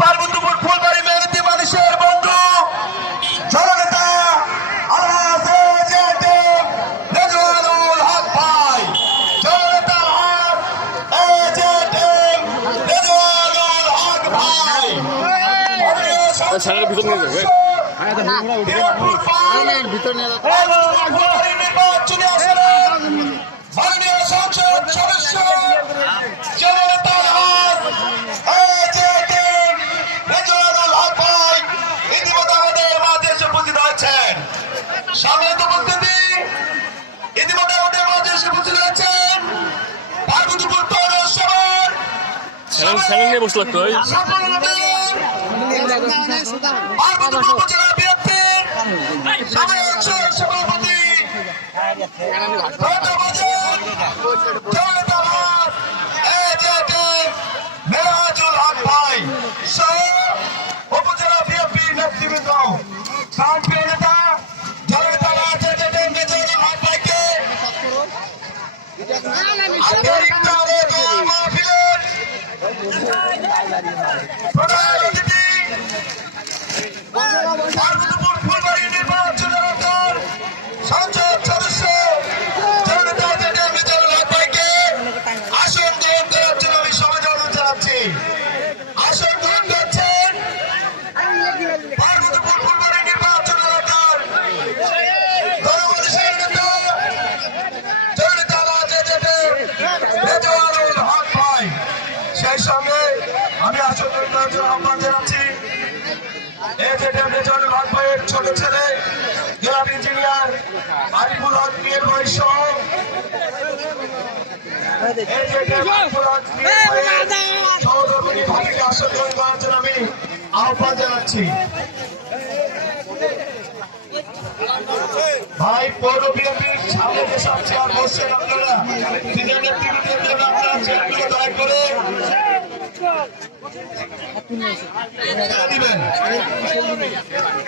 পার্বতীপুর ফুলবাড়ি মেহেদি মানুষের বন্ধু জননেতা রেজওয়ানুল হক ভাই, জননেতা রেজওয়ানুল হক ভাই। নির্বাচনী আসনে মাননীয় সংসদ সদস্য জননেতা রেজওয়ানুল হক ভাই ইতিমধ্যে আমাদের মাঝে এসে উপস্থিত হয়েছেন। সম্মানিত উপস্থিতি, ইতিমধ্যে আমাদের মাঝে এসে উপস্থিত হয়েছেন পার্বতীপুর পৌরসভার পার্বতীপুর উপজেলা বিএনপির সাবেক সভাপতি মেরাজুল হক ভাই সহ উপজেলা বিএনপির নেতৃবৃন্দ, প্রিয় নেতা জননেতা রেজওয়ানুল হক ভাইকে মাহফিলের প্রধান অতিথি পার্বতীপুর ফুলবাড়ি নির্বাচনী আসনের সংসদ সদস্য জননেতা রেজওয়ানুল হক ভাইকে আসন গ্রহণ করার জন্য আমি সমাদর জানাচ্ছি। আসন গ্রহণ করছেন পার্বতীপুর ফুলবাড়ি নির্বাচনী আসনের গণমানুষের নেতা জননেতা রেজওয়ানুল হক ভাই। সেই সঙ্গে আমি আসন গ্রহণ করার জন্য আহ্বান জানাচ্ছি রেজওয়ানুল হক ভাইয়ের ছোট ছেলে জনাব ইঞ্জিনিয়ার আরিফুল হক মিয়ার ভাই সহ সহধর্মিনী ভাবিকে আসন গ্রহণ করার জন্য আমি আহ্বান জানাচ্ছি। ভাই পৌর বিএনপির সামনে যে সব চেয়ার বসছেন আপনারা সিনিয়র নেতৃবৃন্দের জন্য আপনারা চেয়ারগুলো দয়া করে দিবেন।